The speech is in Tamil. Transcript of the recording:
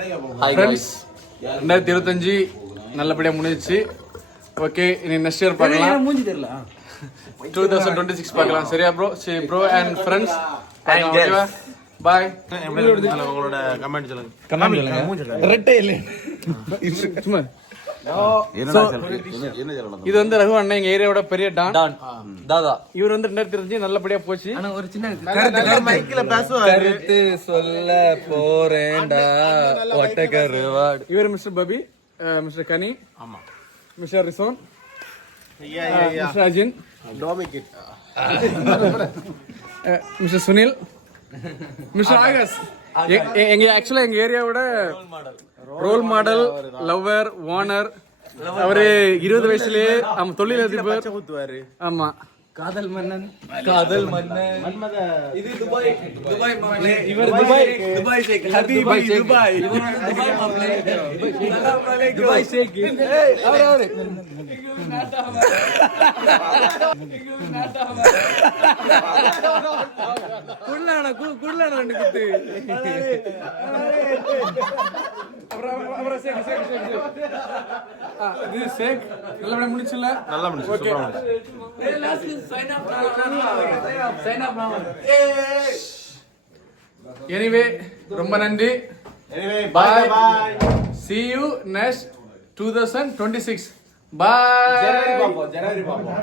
ஃப்ரெண்ட்ஸ் 2025 நல்லபடியாக முடிஞ்சிச்சு. ஓகே, இனி நெக்ஸ்ட் இயர் பார்க்கலாம். 2026 பார்க்கலாம். சரியா ப்ரோ? சரி ப்ரோ அண்ட் ஃப்ரெண்ட்ஸ், ஓகேவா? பாய். உங்களோட கமெண்ட் சொல்லுங்க. ரெட்டை இல்லை சும்மா. இது வந்து ரகு அண்ணன் எங்க ஏரியாவோட பெரிய டான் தாதா. இவர் வந்து 2025 நல்லபடியா போச்சு. ஒரு சின்ன மைக்ல பேசுவாரு. கருத்து சொல்ல போறேன்டா ஒட்டகருவாடு. இவர் மிஸ்டர் பபி, மிஸ்டர் கனி, ஆமா, மிஸ்டர் ரிசோன், mister Ajin, mister Sunil, mister Aakash. எங்க ஆக்சுவலா எங்க ஏரியாவோட ரோல் மாடல், லவ்வர், ஓனர். அவரு 20 வயசுலயே தொழிலதிபர். ஆமா, காதல் மன்னன். இது துபாய் மாப்பிள்ளை. இவர் துபாய் ஷேக். துபாய் மாப்பிள்ளை. துபாய் ஷேக். அவரு குள்ளன ரெண்டு குத்து. இது சேக் நல்லபடியா முடிச்சுல. நல்லா முடிச்சு, சூப்பரா முடிச்சு. எனிவே ரொம்ப நன்றி. Bye. See you next 2026. Bye. ஜனவரி பாப்போம்.